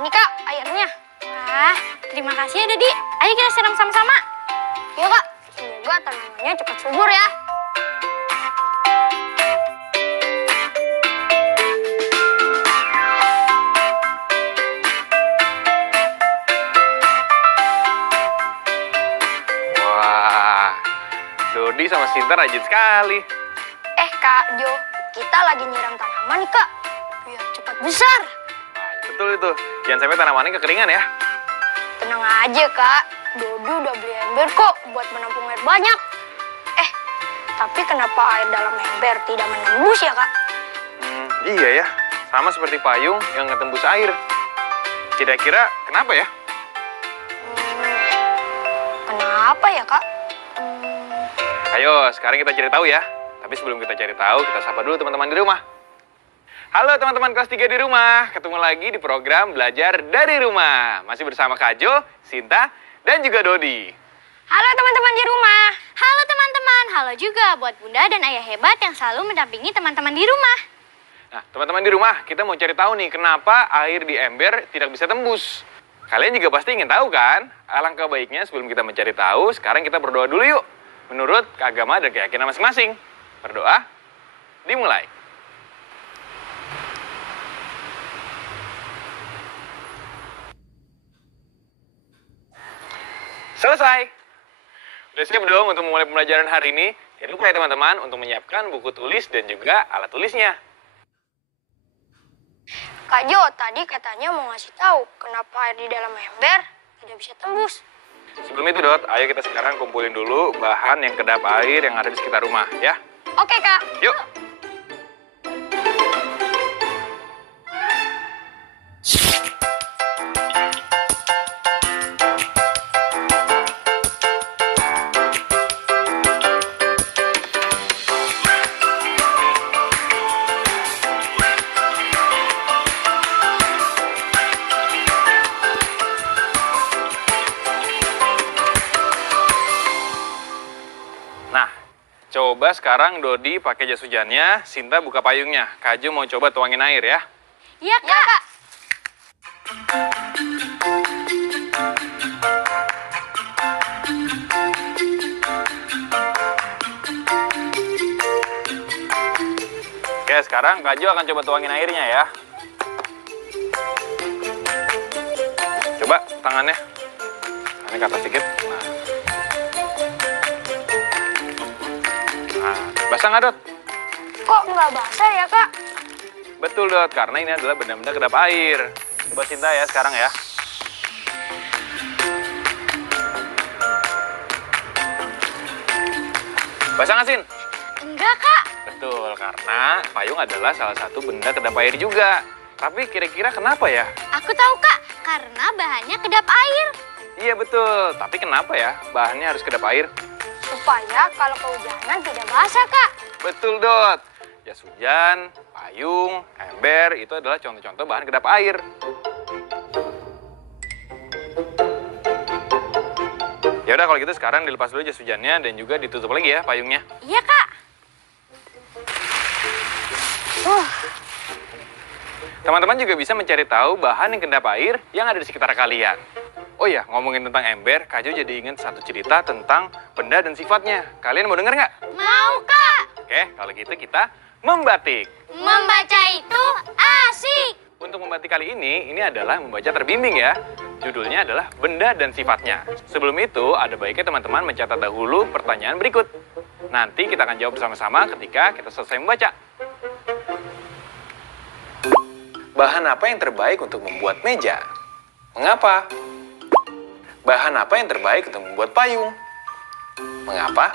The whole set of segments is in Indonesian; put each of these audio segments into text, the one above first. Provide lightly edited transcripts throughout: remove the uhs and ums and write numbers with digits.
Ini Kak, airnya. Wah, terima kasih ya Dodi. Ayo kita siram sama-sama. Iya Kak, semoga tanamannya cepat subur ya. Wah, Dodi sama Sinta rajin sekali. Kak Jo, kita lagi nyiram tanaman nih Kak, biar cepat besar. Nah, betul itu. Jangan sampai tanamannya kekeringan ya. Tenang aja Kak, Dodi udah beli ember kok buat menampung air banyak. Tapi kenapa air dalam ember tidak menembus ya Kak? Iya ya, sama seperti payung yang ngetembus air. Kira-kira kenapa ya? Kenapa ya Kak? Ayo, sekarang kita cari tahu ya. Tapi sebelum kita cari tahu, kita sapa dulu teman-teman di rumah. Halo teman-teman kelas 3 di rumah. Ketemu lagi di program Belajar dari Rumah. Masih bersama Kak Jo, Sinta, dan juga Dodi. Halo teman-teman di rumah. Halo teman-teman, halo juga buat Bunda dan Ayah hebat yang selalu mendampingi teman-teman di rumah. Nah, teman-teman di rumah, kita mau cari tahu nih kenapa air di ember tidak bisa tembus. Kalian juga pasti ingin tahu kan? Alangkah baiknya sebelum kita mencari tahu, sekarang kita berdoa dulu yuk. Menurut agama dan keyakinan masing-masing. Berdoa, dimulai. Selesai. Udah siap dong untuk memulai pembelajaran hari ini? Jangan lupa ya teman-teman untuk menyiapkan buku tulis dan juga alat tulisnya. Kak Jo, tadi katanya mau ngasih tahu kenapa air di dalam ember tidak bisa tembus. Sebelum itu, Dot, ayo kita sekarang kumpulin dulu bahan yang kedap air yang ada di sekitar rumah, ya. Oke, Kak. Yuk. Coba sekarang Dodi pakai jas hujannya, Sinta buka payungnya. Kak Jo mau coba tuangin air ya. Iya, Kak. Oke, sekarang Kak Jo akan coba tuangin airnya ya. Coba tangannya. Tangannya ke atas sedikit. Nah, basah nggak, Dot? Kok nggak basah ya, Kak? Betul, Dot, karena ini adalah benda-benda kedap air. Coba Sinta ya sekarang ya. Basah nggak, Sin? Enggak, Kak. Betul, karena payung adalah salah satu benda kedap air juga. Tapi kira-kira kenapa ya? Aku tahu, Kak. Karena bahannya kedap air. Iya, betul. Tapi kenapa ya bahannya harus kedap air? Supaya kalau kehujanan tidak basah, Kak. Betul, Dot. Jas hujan, payung, ember, itu adalah contoh-contoh bahan kedap air. Ya udah kalau gitu sekarang dilepas dulu jas hujannya dan juga ditutup lagi ya payungnya. Iya, Kak. Teman-teman juga bisa mencari tahu bahan yang kedap air yang ada di sekitar kalian. Oh iya, ngomongin tentang ember, Kak Jo jadi ingat satu cerita tentang benda dan sifatnya. Kalian mau denger nggak? Mau, Kak. Oke, kalau gitu kita membatik. Membaca itu asik. Untuk membatik kali ini adalah membaca terbimbing ya. Judulnya adalah benda dan sifatnya. Sebelum itu, ada baiknya teman-teman mencatat dahulu pertanyaan berikut. Nanti kita akan jawab bersama-sama ketika kita selesai membaca. Bahan apa yang terbaik untuk membuat meja? Mengapa? Bahan apa yang terbaik untuk membuat payung? Mengapa?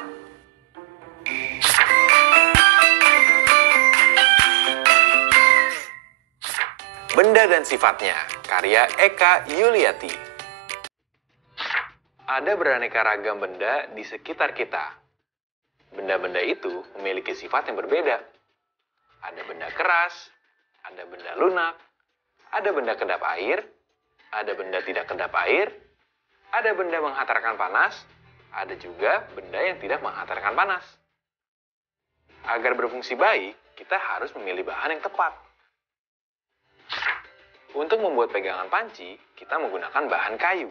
Benda dan sifatnya. karya Eka Yuliati. Ada beraneka ragam benda di sekitar kita. Benda-benda itu memiliki sifat yang berbeda. Ada benda keras, ada benda lunak, ada benda kedap air, ada benda tidak kedap air, ada benda menghantarkan panas, ada juga benda yang tidak menghantarkan panas. Agar berfungsi baik, kita harus memilih bahan yang tepat. Untuk membuat pegangan panci, kita menggunakan bahan kayu.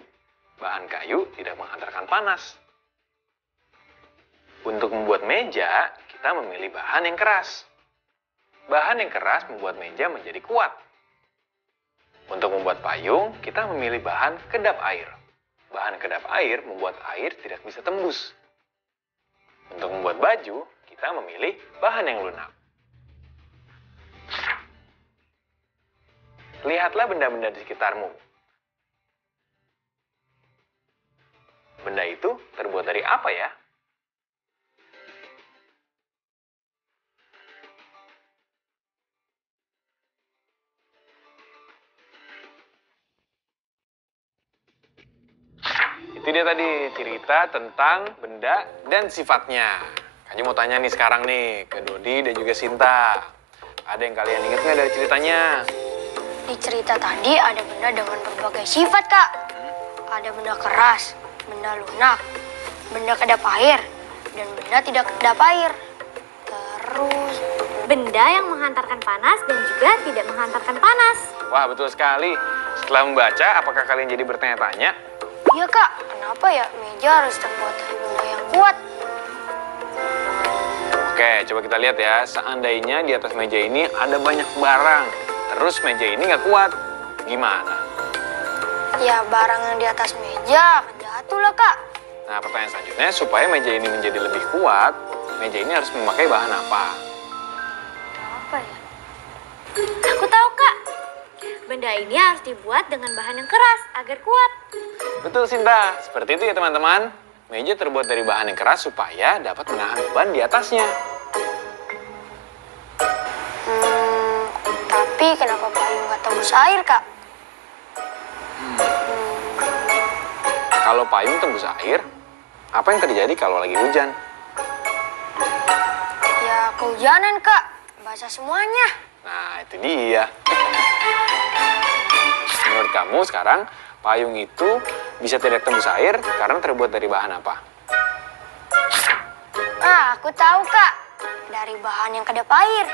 Bahan kayu tidak menghantarkan panas. Untuk membuat meja, kita memilih bahan yang keras. Bahan yang keras membuat meja menjadi kuat. Untuk membuat payung, kita memilih bahan kedap air. Bahan kedap air membuat air tidak bisa tembus. Untuk membuat baju, kita memilih bahan yang lunak. Lihatlah benda-benda di sekitarmu. Benda itu terbuat dari apa ya? Itu dia tadi cerita tentang benda dan sifatnya. Kayaknya mau tanya nih sekarang nih ke Dodi dan juga Sinta. Ada yang kalian ingat nggak dari ceritanya? Di cerita tadi ada benda dengan berbagai sifat, Kak. Ada benda keras, benda lunak, benda kedap air, dan benda tidak kedap air. Terus Benda yang menghantarkan panas dan juga tidak menghantarkan panas. Wah, betul sekali. Setelah membaca, apakah kalian jadi bertanya-tanya? iya, Kak, kenapa ya meja harus terbuat dari benda yang kuat? Oke, coba kita lihat ya. Seandainya di atas meja ini ada banyak barang, terus meja ini nggak kuat, gimana? Ya, barang yang di atas meja akan jatuh lah, Kak. Nah, pertanyaan selanjutnya, supaya meja ini menjadi lebih kuat, meja ini harus memakai bahan apa? Apa ya? Aku tahu, Kak. Benda ini harus dibuat dengan bahan yang keras agar kuat. Betul, Sinta. Seperti itu ya, teman-teman. Meja terbuat dari bahan yang keras supaya dapat menahan beban di atasnya. Tapi kenapa payung nggak tembus air, Kak? Kalau payung tembus air, apa yang terjadi kalau lagi hujan? Ya, kehujanan, Kak. Basah semuanya. Nah, itu dia. Menurut kamu sekarang, payung itu bisa tidak tembus air karena terbuat dari bahan apa? Aku tahu, Kak. Dari bahan yang kedap air.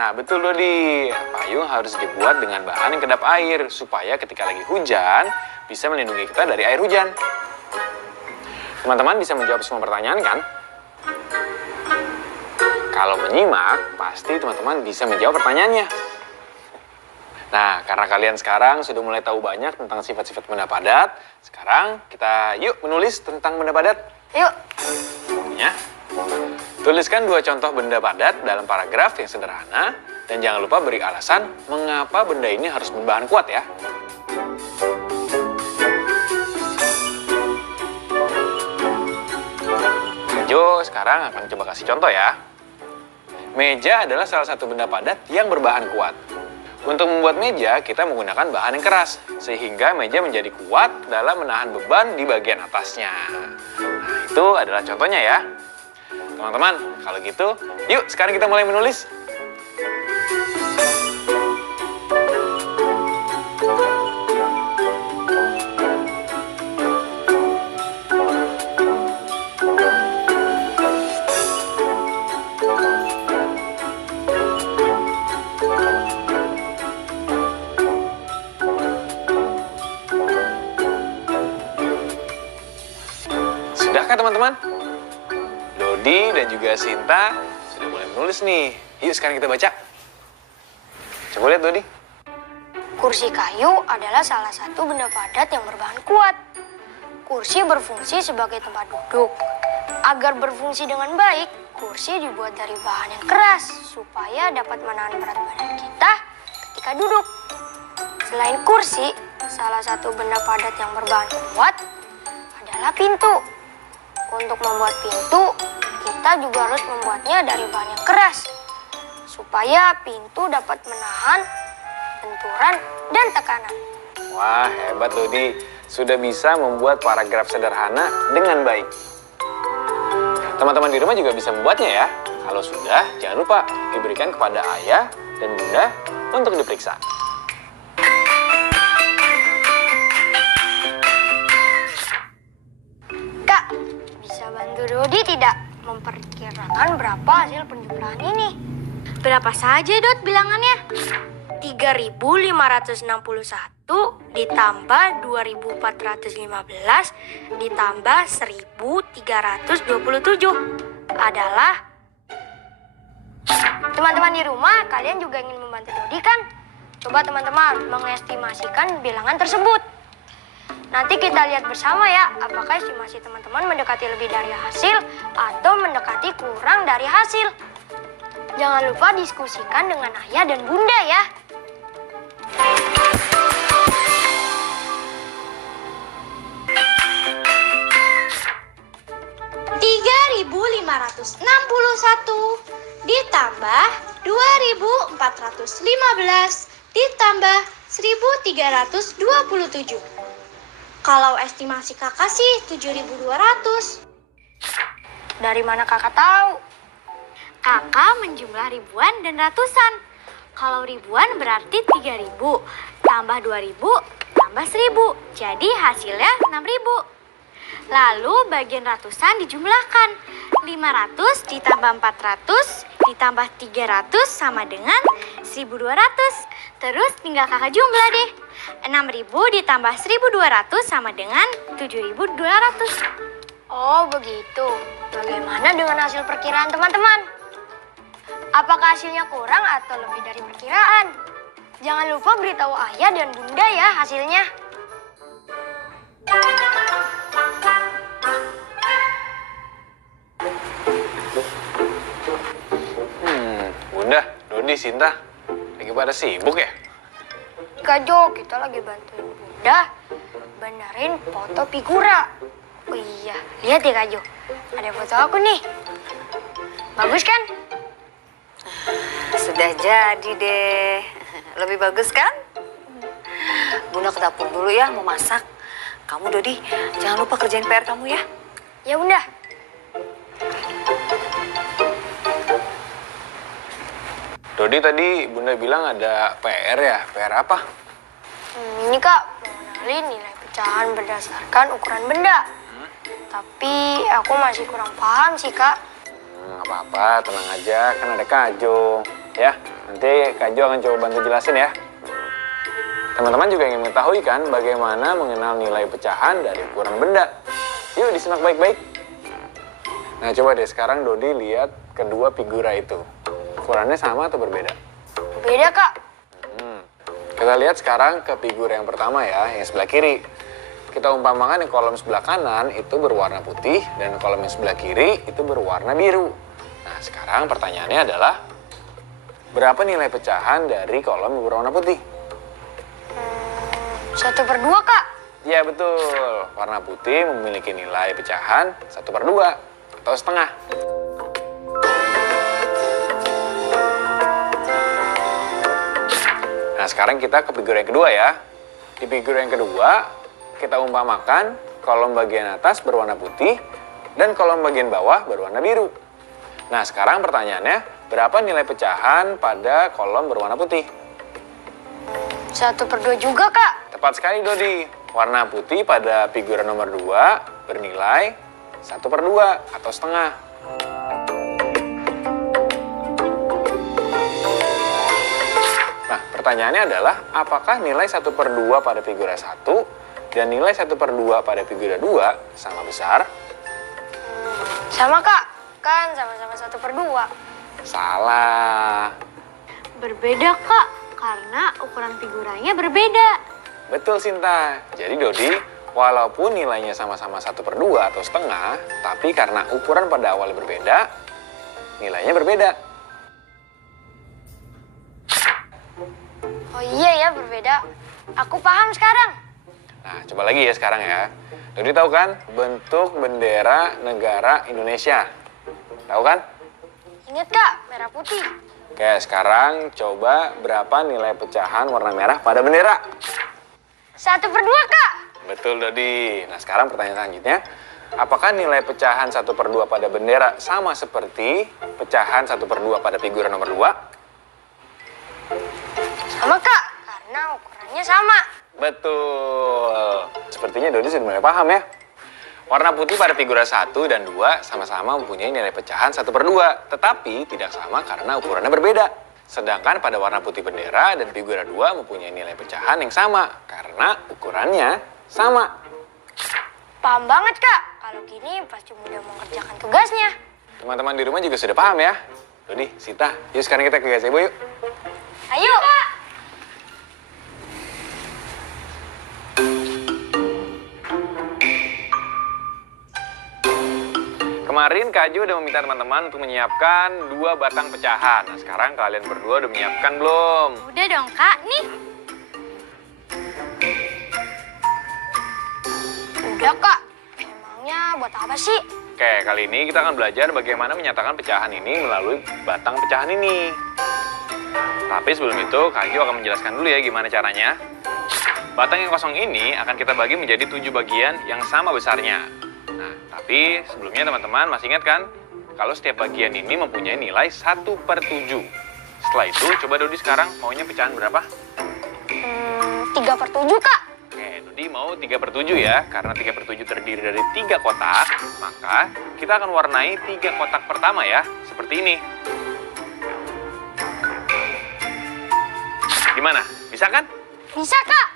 Nah, betul, Dodi. Payung harus dibuat dengan bahan yang kedap air supaya ketika lagi hujan bisa melindungi kita dari air hujan. Teman-teman bisa menjawab semua pertanyaan kan? Kalau menyimak, pasti teman-teman bisa menjawab pertanyaannya. Nah, karena kalian sekarang sudah mulai tahu banyak tentang sifat-sifat benda padat, sekarang kita yuk menulis tentang benda padat. Yuk. Ya. Tuliskan 2 contoh benda padat dalam paragraf yang sederhana, dan jangan lupa beri alasan mengapa benda ini harus berbahan kuat ya. Jo, sekarang akan coba kasih contoh ya. Meja adalah salah satu benda padat yang berbahan kuat. Untuk membuat meja, kita menggunakan bahan yang keras, sehingga meja menjadi kuat dalam menahan beban di bagian atasnya. Nah, itu adalah contohnya ya. Teman-teman, kalau gitu, yuk sekarang kita mulai menulis. Sudahkah teman-teman? Dodi dan juga Sinta sudah mulai menulis nih. Yuk sekarang kita baca. Coba lihat, Dodi. Kursi kayu adalah salah satu benda padat yang berbahan kuat. Kursi berfungsi sebagai tempat duduk. Agar berfungsi dengan baik, kursi dibuat dari bahan yang keras supaya dapat menahan berat badan kita ketika duduk. Selain kursi, salah satu benda padat yang berbahan kuat adalah pintu. Untuk membuat pintu, kita juga harus membuatnya dari bahan yang keras supaya pintu dapat menahan benturan dan tekanan. Wah, hebat Dodi. Sudah bisa membuat paragraf sederhana dengan baik. Teman-teman di rumah juga bisa membuatnya ya. Kalau sudah, jangan lupa diberikan kepada ayah dan bunda untuk diperiksa. Kak, bisa bantu Dodi tidak memperkirakan berapa hasil penjumlahan ini? Berapa saja, Dot, bilangannya? 3.561 ditambah 2.415 ditambah 1.327 adalah... Teman-teman di rumah, kalian juga ingin membantu Dodi kan? Coba teman-teman mengestimasikan bilangan tersebut. Nanti kita lihat bersama ya, apakah estimasi teman-teman mendekati lebih dari hasil atau mendekati kurang dari hasil. Jangan lupa diskusikan dengan ayah dan bunda ya. Ditambah 2.415 ditambah 1.327. Kalau estimasi kakak sih 7.200. Dari mana kakak tahu? Kakak menjumlah ribuan dan ratusan. Kalau ribuan berarti 3.000, tambah 2.000, tambah 1.000. Jadi hasilnya 6.000. Lalu bagian ratusan dijumlahkan. 500 ditambah 400 ditambah 300 sama dengan 1.200. Terus tinggal kakak jumlah deh. 6.000 ditambah 1.200 sama dengan 7.200. Oh begitu. Bagaimana dengan hasil perkiraan teman-teman? Apakah hasilnya kurang atau lebih dari perkiraan? Jangan lupa beritahu ayah dan bunda ya hasilnya. Bunda, Dodi, Sinta, lagi pada sibuk ya? Kak Jo, kita lagi bantuin bunda benerin foto figura. Oh iya, lihat ya Kak Jo. Ada foto aku nih. Bagus kan? Sudah jadi deh. Lebih bagus kan? Bunda ke dapur dulu ya, mau masak. Kamu, Dodi, jangan lupa kerjain PR kamu ya. Ya bunda. Dodi tadi Bunda bilang ada PR ya? PR apa? Ini Kak, mengenali nilai pecahan berdasarkan ukuran benda. Tapi aku masih kurang paham sih Kak. Nggak apa-apa, tenang aja. Kan ada Kak Jo. Ya, nanti Kak Jo akan coba bantu jelasin ya. Teman-teman juga ingin mengetahui kan bagaimana mengenal nilai pecahan dari ukuran benda. Yuk disimak baik-baik. Nah coba deh sekarang Dodi lihat kedua figura itu. Ukurannya sama atau berbeda? Beda Kak. Kita lihat sekarang ke figura yang pertama ya, yang sebelah kiri. Kita umpamakan yang kolom sebelah kanan itu berwarna putih dan kolom yang sebelah kiri itu berwarna biru. Nah sekarang pertanyaannya adalah berapa nilai pecahan dari kolom yang berwarna putih? 1/2 Kak. Ya betul, warna putih memiliki nilai pecahan 1/2 atau setengah. Nah sekarang kita ke figura yang kedua ya. Di figura yang kedua kita umpamakan kolom bagian atas berwarna putih dan kolom bagian bawah berwarna biru. Nah sekarang pertanyaannya berapa nilai pecahan pada kolom berwarna putih? 1/2 juga Kak. Tepat sekali Dodi. Warna putih pada figura nomor 2 bernilai 1/2 atau setengah. Nah, pertanyaannya adalah apakah nilai 1/2 pada figura 1 dan nilai 1/2 pada figura 2 sama besar? Sama Kak. Kan sama-sama 1/2. Salah. Berbeda, Kak, karena ukuran figuranya berbeda. Betul Sinta. Jadi Dodi, walaupun nilainya sama-sama 1/2 atau setengah, tapi karena ukuran pada awalnya berbeda, nilainya berbeda. Oh iya ya berbeda. Aku paham sekarang. Nah, coba lagi ya sekarang ya. Dodi tahu kan bentuk bendera negara Indonesia? Tahu kan? Ingat Kak, merah putih. Oke, sekarang coba berapa nilai pecahan warna merah pada bendera? 1/2, Kak. Betul, Dodi. Nah, sekarang pertanyaan selanjutnya. Apakah nilai pecahan 1/2 pada bendera sama seperti pecahan 1/2 pada figuran nomor 2? Sama, Kak. Karena ukurannya sama. Betul. Sepertinya Dodi sudah mulai paham ya. Warna putih pada figura 1 dan 2 sama-sama mempunyai nilai pecahan 1/2. Tetapi tidak sama karena ukurannya berbeda. Sedangkan pada warna putih bendera dan figura 2 mempunyai nilai pecahan yang sama karena ukurannya sama. Paham banget, Kak. Kalau gini pasti mudah mengerjakan tugasnya. Teman-teman di rumah juga sudah paham ya. Dodi, Sita, yuk sekarang kita ke gazebo yuk. Ayo, Kak. Kemarin Kak Jo udah meminta teman-teman untuk menyiapkan 2 batang pecahan. Nah, sekarang kalian berdua udah menyiapkan belum? Udah dong, Kak. Nih. Udah, Kak. Emangnya buat apa sih? Oke, kali ini kita akan belajar bagaimana menyatakan pecahan ini melalui batang pecahan ini. Tapi sebelum itu, Kak Jo akan menjelaskan dulu ya gimana caranya. Batang yang kosong ini akan kita bagi menjadi 7 bagian yang sama besarnya. Nah, tapi sebelumnya teman-teman masih ingat kan? Kalau setiap bagian ini mempunyai nilai 1/7. Setelah itu, coba Dodi sekarang maunya pecahan berapa? 3/7, Kak. Oke, Dodi mau 3/7 ya. Karena 3/7 terdiri dari 3 kotak, maka kita akan warnai 3 kotak pertama ya. Seperti ini. Gimana? Bisa kan? Bisa, Kak.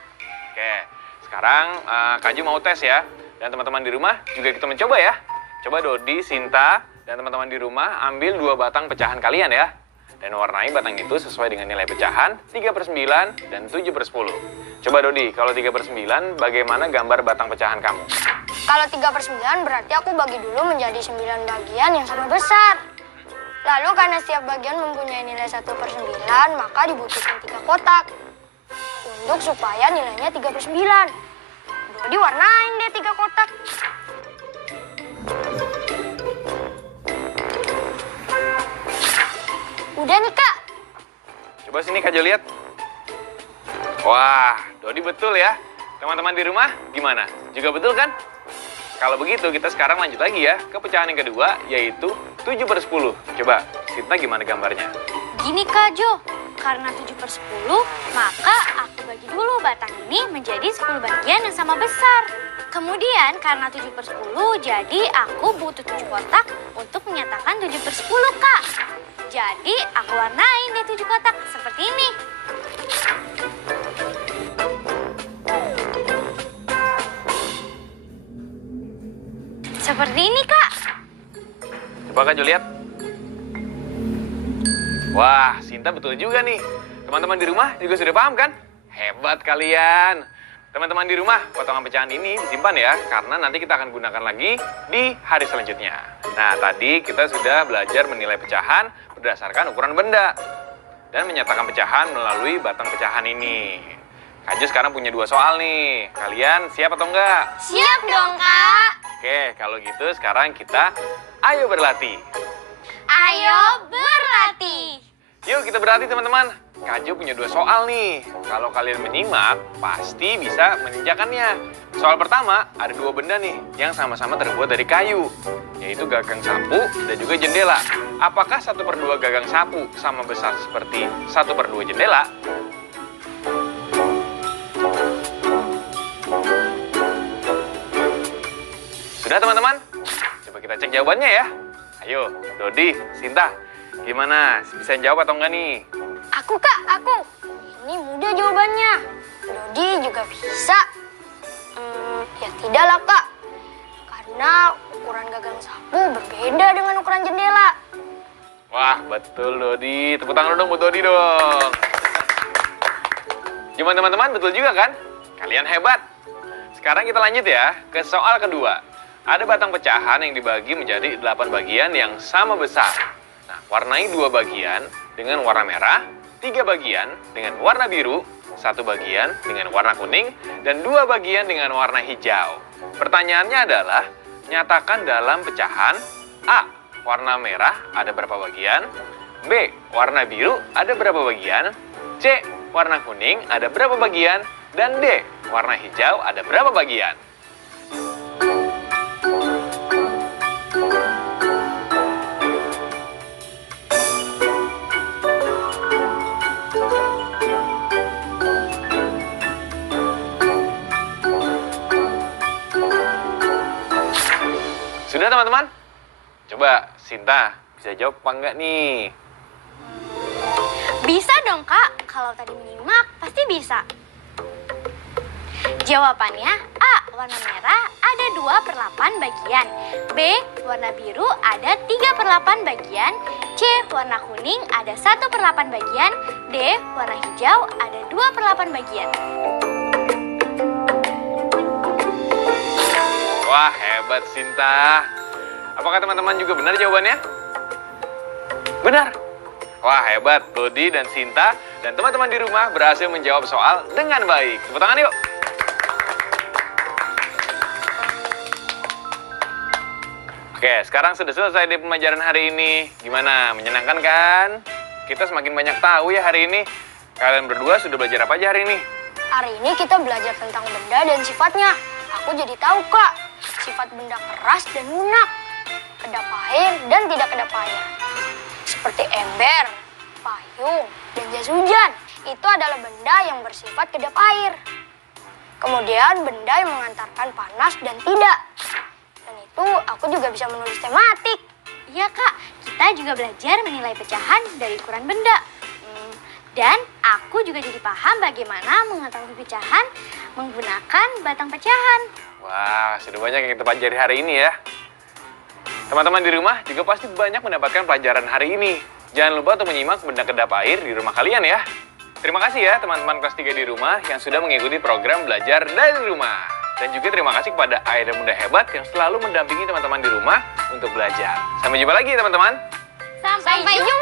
Oke, sekarang Kak Jo mau tes ya. Dan teman-teman di rumah juga kita mencoba ya. Coba Dodi, Sinta, dan teman-teman di rumah ambil 2 batang pecahan kalian ya. Dan warnai batang itu sesuai dengan nilai pecahan 3/9 dan 7/10. Coba Dodi, kalau 3/9 bagaimana gambar batang pecahan kamu? Kalau 3/9 berarti aku bagi dulu menjadi 9 bagian yang sama besar. Lalu karena setiap bagian mempunyai nilai 1/9, maka dibutuhkan 3 kotak. Untuk supaya nilainya 3/9. Dodi warnain deh 3 kotak. Udah nih, Kak. Coba sini Kak Jo lihat. Wah, Dodi betul ya. Teman-teman di rumah gimana? Juga betul kan? Kalau begitu kita sekarang lanjut lagi ya ke pecahan yang kedua, yaitu 7/10. Coba, Sinta gimana gambarnya? Gini, Kak Jo. Karena 7/10, maka aku bagi dulu batang ini menjadi 10 bagian yang sama besar. Kemudian karena 7/10, jadi aku butuh 7 kotak untuk menyatakan 7/10, Kak. Jadi aku warnain deh 7 kotak seperti ini. Seperti ini, Kak. Coba Kak Jo lihat. Wah, Sinta betul juga nih. Teman-teman di rumah juga sudah paham kan? Hebat kalian. Teman-teman di rumah, potongan pecahan ini disimpan ya, karena nanti kita akan gunakan lagi di hari selanjutnya. Nah, tadi kita sudah belajar menilai pecahan berdasarkan ukuran benda. Dan menyatakan pecahan melalui batang pecahan ini. Kak Jo sekarang punya 2 soal nih. Kalian siap atau enggak? Siap dong, Kak. Oke, kalau gitu sekarang kita ayo berlatih. Ayo berlatih. Yuk kita berlatih teman-teman. Kak Jo punya 2 soal nih. Kalau kalian menyimak, pasti bisa mengerjakannya. Soal pertama, ada 2 benda nih yang sama-sama terbuat dari kayu. Yaitu gagang sapu dan juga jendela. Apakah 1/2 gagang sapu sama besar seperti 1/2 jendela? Sudah teman-teman? Coba kita cek jawabannya ya. Ayo, Dodi, Sinta, gimana? Bisa jawab atau enggak nih? Aku, Kak, aku. Ini mudah jawabannya. Dodi juga bisa. Ya tidaklah, Kak. Karena ukuran gagang sapu berbeda dengan ukuran jendela. Wah, betul Dodi. Tepuk tangan dong buat Dodi dong. Gimana teman-teman, betul juga kan? Kalian hebat. Sekarang kita lanjut ya ke soal kedua. Ada batang pecahan yang dibagi menjadi 8 bagian yang sama besar. Nah, warnai 2 bagian dengan warna merah, 3 bagian dengan warna biru, 1 bagian dengan warna kuning, dan 2 bagian dengan warna hijau. Pertanyaannya adalah, nyatakan dalam pecahan A, warna merah ada berapa bagian, B, warna biru ada berapa bagian, C, warna kuning ada berapa bagian, Dan D, warna hijau ada berapa bagian? Sudah teman-teman? Coba Sinta bisa jawab apa enggak nih? Bisa dong, Kak. Kalau tadi menyimak, pasti bisa. Jawabannya A, warna merah ada 2/8 bagian. B, warna biru ada 3/8 bagian. C, warna kuning ada 1/8 bagian. D, warna hijau ada 2/8 bagian. Wah, hebat Sinta. Apakah teman-teman juga benar jawabannya? Benar. Wah, hebat. Dodi dan Sinta dan teman-teman di rumah berhasil menjawab soal dengan baik. Tepuk tangan yuk. Oke, sekarang sudah selesai deh pembelajaran hari ini. Gimana? Menyenangkan kan? Kita semakin banyak tahu ya hari ini. Kalian berdua sudah belajar apa aja hari ini? Hari ini kita belajar tentang benda dan sifatnya. Aku jadi tahu, Kak, sifat benda keras dan lunak, kedap air dan tidak kedap air. Seperti ember, payung, dan jas hujan. Itu adalah benda yang bersifat kedap air. Kemudian benda yang mengantarkan panas dan tidak. Dan itu aku juga bisa menulis tematik. Iya, Kak. Kita juga belajar menilai pecahan dari ukuran benda. Dan aku juga jadi paham bagaimana mengetahui pecahan menggunakan batang pecahan. Wah, sudah banyak yang kita pelajari hari ini ya. Teman-teman di rumah juga pasti banyak mendapatkan pelajaran hari ini. Jangan lupa untuk menyimak benda kedap air di rumah kalian ya. Terima kasih ya teman-teman kelas 3 di rumah yang sudah mengikuti program belajar dari rumah. Dan juga terima kasih kepada Ayah dan Bunda hebat yang selalu mendampingi teman-teman di rumah untuk belajar. Sampai jumpa lagi teman-teman. Sampai jumpa.